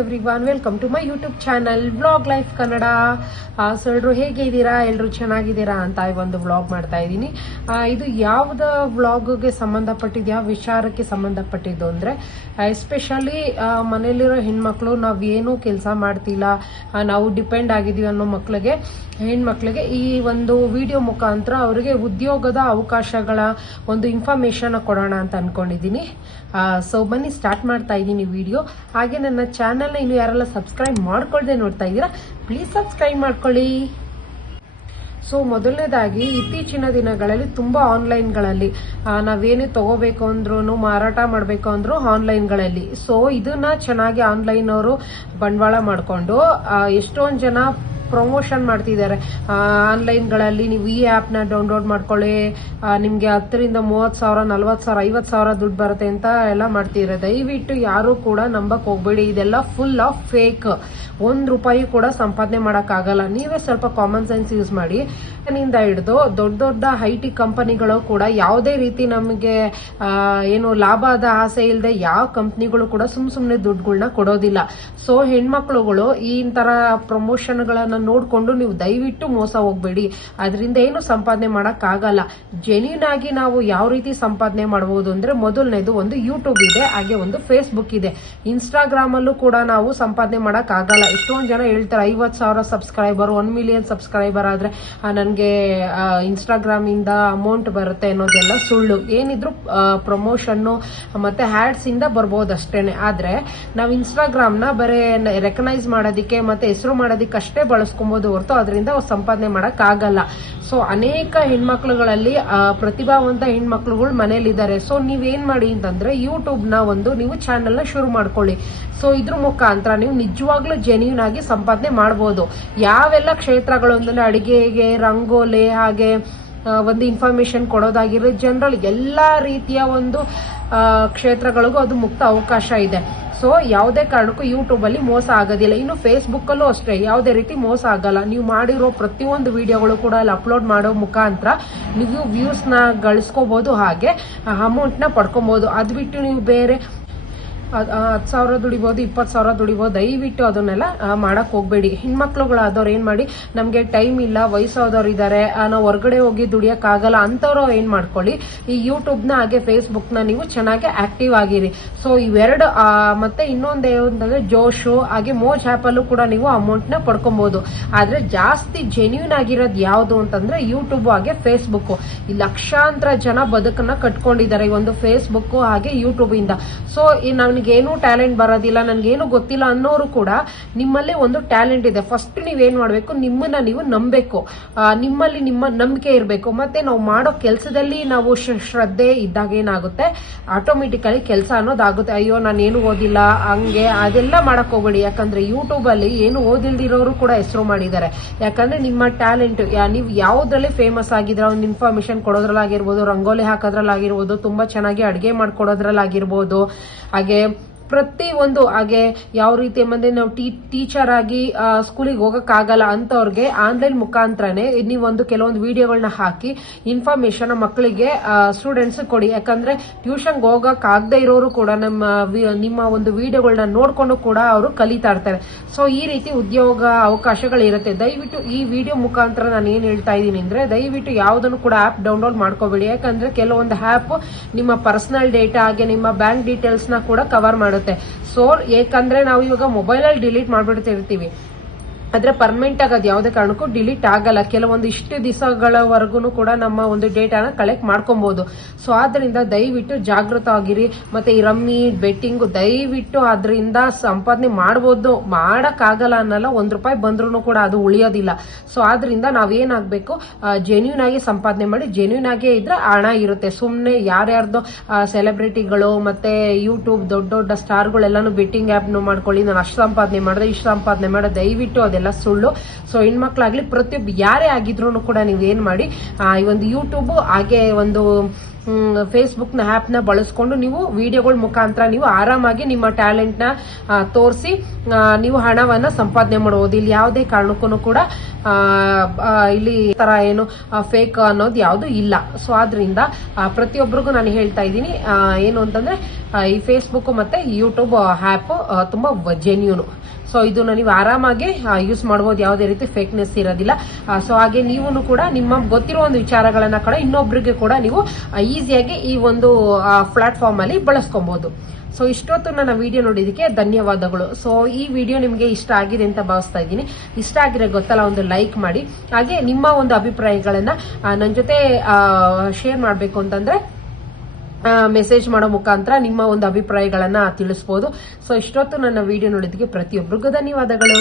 Everyone, welcome to my YouTube channel vlog life Kannada. So ಎಲ್ಲರೂ ಹೇಗಿದ್ದೀರಾ? ಎಲ್ಲರೂ ಚೆನ್ನಾಗಿದ್ದೀರಾ ಅಂತ ಈ ಒಂದು ವ್ಲಾಗ್ ಮಾಡ್ತಾ ಇದ್ದೀನಿ. ಇದು ಯಾವ್ದ ವ್ಲಾಗ್ಗೆ ಸಂಬಂಧಪಟ್ಟಿದ್ದು, ಯಾವ ವಿಚಾರಕ್ಕೆ ಸಂಬಂಧಪಟ್ಟಿದ್ದು ಅಂದ್ರೆ, ಎಸ್ಪೆಷಲಿ ಮನೇಲಿರೋ ಹೆಣ್ಮಕ್ಳು ನಾವೇನು ಕೆಲಸ ಮಾಡ್ತಿಲ್ಲ, ನಾವು ಡಿಪೆಂಡ್ ಆಗಿದೀವಿ ಅನ್ನೋ ಹೆಣ್ಮಕ್ಳಿಗೆ ಈ ಒಂದು ವಿಡಿಯೋ ಮುಖಾಂತರ ಅವರಿಗೆ ಉದ್ಯೋಗದ ಅವಕಾಶಗಳ ಒಂದು ಇನ್ಫಾರ್ಮೇಶನ್ ಕೊಡೋಣ ಅಂತ ಅನ್ಕೊಂಡಿದ್ದೀನಿ. ಸೊ ಬನ್ನಿ ಸ್ಟಾರ್ಟ್ ಮಾಡ್ತಾ ಇದ್ದೀನಿ ವಿಡಿಯೋ. ಹಾಗೆ ನನ್ನ ಚಾನೆಲ್ನ ಇನ್ನು ಯಾರೆಲ್ಲ ಸಬ್ಸ್ಕ್ರೈಬ್ ಮಾಡ್ಕೊಳ್ದೆ ನೋಡ್ತಾ ಇದ್ದೀರಾ, ಪ್ಲೀಸ್ ಸಬ್ಸ್ಕ್ರೈಬ್ ಮಾಡ್ಕೊಳ್ಳಿ. ಸೊ ಮೊದಲನೇದಾಗಿ ಇತ್ತೀಚಿನ ದಿನಗಳಲ್ಲಿ ತುಂಬಾ ಆನ್ಲೈನ್ಗಳಲ್ಲಿ ನಾವೇನೇ ತಗೋಬೇಕು ಅಂದ್ರೂ, ಮಾರಾಟ ಮಾಡಬೇಕು ಅಂದ್ರೂ ಆನ್ಲೈನ್ಗಳಲ್ಲಿ. ಸೊ ಇದನ್ನ ಚೆನ್ನಾಗಿ ಆನ್ಲೈನ್ ಅವರು ಬಂಡವಾಳ ಮಾಡಿಕೊಂಡು ಎಷ್ಟೊಂದು ಜನ ಪ್ರಮೋಷನ್ ಮಾಡ್ತಿದ್ದಾರೆ. ಆನ್ಲೈನ್ಗಳಲ್ಲಿ ನೀವು ಈ ಆ್ಯಪ್ನ ಡೌನ್ಲೋಡ್ ಮಾಡ್ಕೊಳ್ಳಿ, ನಿಮಗೆ 10ರಿಂದ 30,000, 40,000, 50,000 ದುಡ್ಡು ಬರುತ್ತೆ ಅಂತ ಎಲ್ಲ ಮಾಡ್ತಿದ್ದಾರೆ. ದಯವಿಟ್ಟು ಯಾರು ಕೂಡ ನಂಬಕ್ ಹೋಗ್ಬೇಡಿ. ಇದೆಲ್ಲ ಫುಲ್ ಆಫ್ ಫೇಕ್. ₹1 ಕೂಡ ಸಂಪಾದನೆ ಮಾಡೋಕ್ಕಾಗಲ್ಲ. ನೀವೇ ಸ್ವಲ್ಪ ಕಾಮನ್ ಸೆನ್ಸ್ ಯೂಸ್ ಮಾಡಿ. ನಿಂದ ಹಿಡಿದು ದೊಡ್ಡ ದೊಡ್ಡ ಐಟಿ ಕಂಪನಿಗಳು ಕೂಡ ಯಾವುದೇ ರೀತಿ ನಮಗೆ ಏನು ಲಾಭದ ಆಸೆ ಇಲ್ಲದೆ ಯಾವ ಕಂಪನಿಗಳು ಕೂಡ ಸುಮ್ಮನೆ ದುಡ್ಡುಗಳನ್ನ ಕೊಡೋದಿಲ್ಲ. ಸೊ ಹೆಣ್ಮಕ್ಳುಗಳು ಈ ತರ ಪ್ರಮೋಷನ್ಗಳನ್ನ ನೋಡ್ಕೊಂಡು ನೀವು ದಯವಿಟ್ಟು ಮೋಸ ಹೋಗ್ಬೇಡಿ. ಅದರಿಂದ ಏನು ಸಂಪಾದನೆ ಮಾಡಕ್ ಆಗಲ್ಲ. ಜೆನ್ಯೂನ್ ಆಗಿ ನಾವು ಯಾವ ರೀತಿ ಸಂಪಾದನೆ ಮಾಡಬಹುದು ಅಂದ್ರೆ, ಮೊದಲನೇದು ಒಂದು ಯೂಟ್ಯೂಬ್ ಇದೆ, ಹಾಗೆ ಒಂದು ಫೇಸ್ಬುಕ್ ಇದೆ. ಇನ್ಸ್ಟಾಗ್ರಾಮ್ ಅಲ್ಲೂ ಕೂಡ ನಾವು ಸಂಪಾದನೆ ಮಾಡಕ್ ಆಗಲ್ಲ. ಎಷ್ಟೊಂದು ಜನ ಹೇಳ್ತಾರೆ 50,000 ಸಬ್ಸ್ಕ್ರೈಬರ್, 1 ಮಿಲಿಯನ್ ಸಬ್ಸ್ಕ್ರೈಬರ್ ಆದ್ರೆ ನನ್ಗೆ ಇನ್ಸ್ಟಾಗ್ರಾಮ್ ಇಂದ ಅಮೌಂಟ್ ಬರುತ್ತೆ ಅನ್ನೋದೆಲ್ಲ ಸುಳ್ಳು. ಏನಿದ್ರು ಪ್ರಮೋಷನ್ ಮತ್ತೆ ಹ್ಯಾಡ್ಸ್ ಇಂದ ಬರ್ಬೋದು ಅಷ್ಟೇನೆ. ಆದ್ರೆ ನಾವು ಇನ್ಸ್ಟಾಗ್ರಾಮ್ ನ ಬರೀ ರೆಕಗ್ನೈಸ್ ಮಾಡೋದಿಕ್ಕೆ ಮತ್ತೆ ಹೆಸರು ಮಾಡೋದಿಕ್ಕೆ ಅಷ್ಟೇ ಬಳಸ್ಕೊಬಹುದು ಹೊರತು ಅದರಿಂದ ಸಂಪಾದನೆ ಮಾಡಕ್ ಆಗಲ್ಲ. ಸೊ ಅನೇಕ ಹೆಣ್ಮಕ್ಳುಗಳಲ್ಲಿ ಪ್ರತಿಭಾವಂತ ಹೆಣ್ಮಕ್ಳುಗಳು ಮನೇಲಿದ್ದಾರೆ. ಸೊ ನೀವೇನ್ ಮಾಡಿ ಅಂತಂದ್ರೆ, ಯೂಟ್ಯೂಬ್ ನ ನೀವು ಚಾನೆಲ್ ನ ಶುರು ಮಾಡ್ಕೊಳ್ಳಿ. ಸೊ ಇದ್ರ ಮುಖಾಂತರ ನೀವು ನಿಜವಾಗ್ಲೂ ಜೆನ್ಯೂನ್ ಆಗಿ ಸಂಪಾದನೆ ಮಾಡಬಹುದು. ಯಾವೆಲ್ಲ ಕ್ಷೇತ್ರಗಳು ಅಂದ್ರೆ, ಅಡಿಗೆಗೆ, ರಂಗೋಲಿ, ಹಾಗೆ ಒಂದು ಇನ್ಫಾರ್ಮೇಶನ್ ಕೊಡೋದಾಗಿರೋ, ಜನರಲ್ ಎಲ್ಲಾ ರೀತಿಯ ಒಂದು ಕ್ಷೇತ್ರಗಳಿಗೂ ಅದು ಮುಕ್ತ ಅವಕಾಶ ಇದೆ. ಸೊ ಯಾವುದೇ ಕಾರಣಕ್ಕೂ ಯೂಟ್ಯೂಬ್ ಅಲ್ಲಿ ಮೋಸ ಆಗೋದಿಲ್ಲ. ಇನ್ನು ಫೇಸ್ಬುಕ್ ಅಲ್ಲೂ ಅಷ್ಟೇ ಯಾವುದೇ ರೀತಿ ಮೋಸ ಆಗಲ್ಲ. ನೀವು ಮಾಡಿರೋ ಪ್ರತಿಯೊಂದು ವಿಡಿಯೋಗಳು ಕೂಡ ಅಲ್ಲಿ ಅಪ್ಲೋಡ್ ಮಾಡೋ ಮುಖಾಂತರ ನೀವು ವ್ಯೂಸ್ ನ ಗಳಿಸ್ಕೋಬಹುದು, ಹಾಗೆ ಅಮೌಂಟ್ ನ ಪಡ್ಕೊಬಹುದು. ಅದ್ ಬಿಟ್ಟು ನೀವು ಬೇರೆ 10,000 ದುಡಿಬಹುದು, 20,000 ದುಡಿಬಹುದು, ದಯವಿಟ್ಟು ಅದನ್ನೆಲ್ಲ ಮಾಡಕ್ ಹೋಗ್ಬೇಡಿ. ಹೆಣ್ಮಕ್ಳುಗಳಾದವ್ರು ಏನ್ ಮಾಡಿ, ನಮ್ಗೆ ಟೈಮ್ ಇಲ್ಲ, ವಯಸ್ಸಾದವ್ರು ಇದಾರೆ, ನಾವು ಹೊರಗಡೆ ಹೋಗಿ ದುಡಿಯಕ್ ಆಗಲ್ಲ ಅಂತವ್ರು ಏನ್ ಮಾಡ್ಕೊಳ್ಳಿ, ಈ ಯೂಟ್ಯೂಬ್ ನ ಹಾಗೆ ಫೇಸ್ಬುಕ್ ನ ನೀವು ಚೆನ್ನಾಗಿ ಆಕ್ಟಿವ್ ಆಗಿರಿ. ಸೊ ಇವೆರಡು ಮತ್ತೆ ಇನ್ನೊಂದು ಏನಂತಂದ್ರೆ, ಜೋಶು ಹಾಗೆ ಮೋಜ್ ಆಪ್ ಅಲ್ಲೂ ಕೂಡ ನೀವು ಅಮೌಂಟ್ ನ ಪಡ್ಕೊಬಹುದು. ಆದ್ರೆ ಜಾಸ್ತಿ ಜೆನ್ಯೂನ್ ಆಗಿರೋದು ಯಾವ್ದು ಅಂತಂದ್ರೆ ಯೂಟ್ಯೂಬ್ ಹಾಗೆ ಫೇಸ್ಬುಕ್. ಈ ಲಕ್ಷಾಂತರ ಜನ ಬದುಕನ್ನ ಕಟ್ಕೊಂಡಿದ್ದಾರೆ ಈ ಒಂದು ಫೇಸ್ಬುಕ್ ಹಾಗೆ ಯೂಟ್ಯೂಬ್ ಇಂದ. ಸೊ ನನಗೇನು ಟ್ಯಾಲೆಂಟ್ ಬರೋದಿಲ್ಲ, ನನ್ಗೇನು ಗೊತ್ತಿಲ್ಲ ಅನ್ನೋರು ಕೂಡ ನಿಮ್ಮಲ್ಲಿ ಒಂದು ಟ್ಯಾಲೆಂಟ್ ಇದೆ. ಫಸ್ಟ್ ನೀವೇನ್ ಮಾಡ್ಬೇಕು, ನಿಮ್ಮನ್ನ ನೀವು ನಂಬಬೇಕು, ನಿಮ್ಮಲ್ಲಿ ನಿಮ್ಮ ನಂಬಿಕೆ ಇರಬೇಕು. ಮತ್ತೆ ನಾವು ಮಾಡೋ ಕೆಲಸದಲ್ಲಿ ನಾವು ಶ್ರದ್ಧೆ ಇದ್ದಾಗ ಏನಾಗುತ್ತೆ, ಆಟೋಮೆಟಿಕಲಿ ಕೆಲಸ ಅನ್ನೋದಾಗುತ್ತೆ. ಅಯ್ಯೋ ನಾನೇನು ಓದಿಲ್ಲ ಹಂಗೆ ಅದೆಲ್ಲ ಮಾಡಕ್ ಹೋಗ್ಬೇಡಿ. ಯಾಕಂದ್ರೆ ಯೂಟ್ಯೂಬ್ ಅಲ್ಲಿ ಏನು ಓದಿಲ್ದಿರೋರು ಕೂಡ ಹೆಸರು ಮಾಡಿದ್ದಾರೆ. ಯಾಕಂದ್ರೆ ನಿಮ್ಮ ಟ್ಯಾಲೆಂಟ್, ನೀವು ಯಾವ್ದ್ರಲ್ಲಿ ಫೇಮಸ್ ಆಗಿದ್ರೆ, ಒಂದು ಇನ್ಫಾರ್ಮೇಶನ್ ಕೊಡೋದ್ರಲ್ಲಾಗಿರ್ಬೋದು, ರಂಗೋಲಿ ಹಾಕೋದ್ರಲ್ಲಾಗಿರ್ಬೋದು, ತುಂಬಾ ಚೆನ್ನಾಗಿ ಅಡಿಗೆ ಮಾಡ್ಕೊಡೋದ್ರಲ್ಲಾಗಿರ್ಬೋದು, ಹಾಗೆ ಪ್ರತಿ ಒಂದು, ಹಾಗೆ ಯಾವ ರೀತಿ ಅಂದ್ರೆ ನಾವು ಟೀಚರ್ ಆಗಿ ಸ್ಕೂಲಿಗೆ ಹೋಗಕ್ ಆಗಲ್ಲ ಅಂತವ್ರಿಗೆ ಆನ್ಲೈನ್ ಮುಖಾಂತರನೇ ನೀವೊಂದು ಕೆಲವೊಂದು ವಿಡಿಯೋಗಳನ್ನ ಹಾಕಿ ಇನ್ಫಾರ್ಮೇಶನ್ ಮಕ್ಕಳಿಗೆ ಸ್ಟೂಡೆಂಟ್ಸ್ ಕೊಡಿ. ಯಾಕಂದ್ರೆ ಟ್ಯೂಷನ್ ಹೋಗಕ್ ಆಗದೆ ಇರೋರು ಕೂಡ ನಿಮ್ಮ ಒಂದು ವಿಡಿಯೋಗಳನ್ನ ನೋಡ್ಕೊಂಡು ಕೂಡ ಅವರು ಕಲಿತಾ ಇರ್ತಾರೆ. ಸೊ ಈ ರೀತಿ ಉದ್ಯೋಗ ಅವಕಾಶಗಳಿರುತ್ತೆ. ದಯವಿಟ್ಟು ಈ ವಿಡಿಯೋ ಮುಖಾಂತರ ನಾನು ಏನ್ ಹೇಳ್ತಾ ಇದ್ದೀನಿ ಅಂದ್ರೆ, ದಯವಿಟ್ಟು ಯಾವ್ದನ್ನು ಕೂಡ ಆಪ್ ಡೌನ್ಲೋಡ್ ಮಾಡ್ಕೋಬೇಡಿ. ಯಾಕಂದ್ರೆ ಕೆಲವೊಂದು ಆಪ್ ನಿಮ್ಮ ಪರ್ಸನಲ್ ಡೇಟಾ ಹಾಗೆ ನಿಮ್ಮ ಬ್ಯಾಂಕ್ ಡೀಟೇಲ್ಸ್ ನ ಕೂಡ ಕವರ್ ಮಾಡುತ್ತೆ. ಸೊ ಯಾಕಂದ್ರೆ ನಾವು ಇವಾಗ ಮೊಬೈಲ್ ಅಲ್ಲಿ ಡಿಲೀಟ್ ಮಾಡ್ಬಿಡ್ತಿರ್ತೀವಿ, ಆದ್ರೆ ಪರ್ಮನೆಂಟ್ ಆಗಿ ಅದು ಯಾವುದೇ ಕಾರಣಕ್ಕೂ ಡಿಲೀಟ್ ಆಗಲ್ಲ. ಕೆಲವೊಂದು ಇಷ್ಟು ದಿವಸಗಳವರೆಗೂ ಕೂಡ ನಮ್ಮ ಒಂದು ಡೇಟಾನ ಕಲೆಕ್ಟ್ ಮಾಡ್ಕೊಬಹುದು. ಸೊ ಆದ್ರಿಂದ ದಯವಿಟ್ಟು ಜಾಗೃತ ಆಗಿರಿ. ಮತ್ತೆ ಈ ರಮ್ಮಿ ಬೆಟ್ಟಿಂಗ್ ದಯವಿಟ್ಟು ಅದರಿಂದ ಸಂಪಾದನೆ ಮಾಡಬಹುದು, ಮಾಡಕ್ ಆಗಲ್ಲ ಅನ್ನಲ್ಲ, ₹1 ಬಂದ್ರು ಕೂಡ ಅದು ಉಳಿಯೋದಿಲ್ಲ. ಸೊ ಆದ್ರಿಂದ ನಾವೇನಾಗ್ಬೇಕು, ಜೆನ್ಯೂನ್ ಆಗಿ ಸಂಪಾದನೆ ಮಾಡಿ, ಜೆನ್ಯೂನ್ ಆಗೇ ಇದ್ರೆ ಹಣ ಇರುತ್ತೆ. ಸುಮ್ನೆ ಯಾರ್ಯಾರ್ದು ಸೆಲೆಬ್ರಿಟಿಗಳು ಮತ್ತೆ ಯೂಟ್ಯೂಬ್ ದೊಡ್ಡ ದೊಡ್ಡ ಸ್ಟಾರ್ಗಳೆಲ್ಲಾನು ಬೆಟ್ಟಿಂಗ್ ಆಪ್ ಮಾಡ್ಕೊಳ್ಳಿ, ನಾನು ಅಷ್ಟು ಸಂಪಾದನೆ ಮಾಡಿದೆ, ಇಷ್ಟು ಸಂಪಾದನೆ ಮಾಡಿದೆ, ದಯವಿಟ್ಟು ಅದೆಲ್ಲ ಸುಳ್ಳು. ಸೊ ಹೆಣ್ಮಕ್ಳಾಗ್ಲಿ ಪ್ರತಿಯೊಬ್ಬ ಯಾರೇ ಆಗಿದ್ರು ಕೂಡ ನೀವು ಏನ್ ಮಾಡಿ, ಈ ಒಂದು ಯೂಟ್ಯೂಬ್ ಹಾಗೆ ಒಂದು ಫೇಸ್ಬುಕ್ ನ ಆಪ್ ನ ಬಳಸ್ಕೊಂಡು ನೀವು ವಿಡಿಯೋಗಳ ಮುಖಾಂತರ ನೀವು ಆರಾಮಾಗಿ ನಿಮ್ಮ ಟ್ಯಾಲೆಂಟ್ ನ ತೋರಿಸಿ ನೀವು ಹಣವನ್ನ ಸಂಪಾದನೆ ಮಾಡಬಹುದು. ಇಲ್ಲಿ ಯಾವುದೇ ಕಾರಣಕ್ಕೂ ಕೂಡ ಇಲ್ಲಿ ತರ ಏನು ಫೇಕ್ ಅನ್ನೋದು ಯಾವುದು ಇಲ್ಲ. ಸೊ ಆದ್ರಿಂದ ಪ್ರತಿಯೊಬ್ಬರಿಗೂ ನಾನು ಹೇಳ್ತಾ ಇದ್ದೀನಿ, ಏನು ಅಂತಂದ್ರೆ ಈ ಫೇಸ್ಬುಕ್ ಮತ್ತೆ ಯೂಟ್ಯೂಬ್ ಆಪ್ ತುಂಬಾ ಜೆನ್ಯೂನ್. ಸೊ ಇದನ್ನ ನೀವು ಆರಾಮಾಗಿ ಯೂಸ್ ಮಾಡಬಹುದು, ಯಾವುದೇ ರೀತಿ ಫೇಕ್ನೆಸ್ ಇರೋದಿಲ್ಲ. ಸೊ ಹಾಗೆ ನೀವು ಕೂಡ ನಿಮ್ಮ ಗೊತ್ತಿರೋ ಒಂದು ವಿಚಾರಗಳನ್ನ ಕೂಡ ಇನ್ನೊಬ್ರಿಗೆ ಕೂಡ ನೀವು ಈಸಿಯಾಗಿ ಈ ಒಂದು ಪ್ಲಾಟ್ಫಾರ್ಮ್ ಅಲ್ಲಿ ಬಳಸ್ಕೊಬಹುದು. ಸೊ ಇಷ್ಟೊತ್ತು ನನ್ನ ವಿಡಿಯೋ ನೋಡಿದಕ್ಕೆ ಧನ್ಯವಾದಗಳು. ಸೊ ಈ ವಿಡಿಯೋ ನಿಮಗೆ ಇಷ್ಟ ಆಗಿದೆ ಅಂತ ಭಾವಿಸ್ತಾ ಇದ್ದೀನಿ. ಇಷ್ಟ ಆಗಿರೋ ಗೊತ್ತಲ್ಲ, ಒಂದು ಲೈಕ್ ಮಾಡಿ. ಹಾಗೆ ನಿಮ್ಮ ಒಂದು ಅಭಿಪ್ರಾಯಗಳನ್ನ ನನ್ನ ಜೊತೆ ಶೇರ್ ಮಾಡಬೇಕು ಅಂತಂದ್ರೆ ಮೆಸೇಜ್ ಮಾಡೋ ಮುಖಾಂತರ ನಿಮ್ಮ ಒಂದು ಅಭಿಪ್ರಾಯಗಳನ್ನ ತಿಳಿಸಬಹುದು. ಸೊ ಇಷ್ಟೊತ್ತು ನನ್ನ ವಿಡಿಯೋ ನೋಡಿದಕ್ಕೆ ಪ್ರತಿಯೊಬ್ಬರಿಗೂ ಧನ್ಯವಾದಗಳು.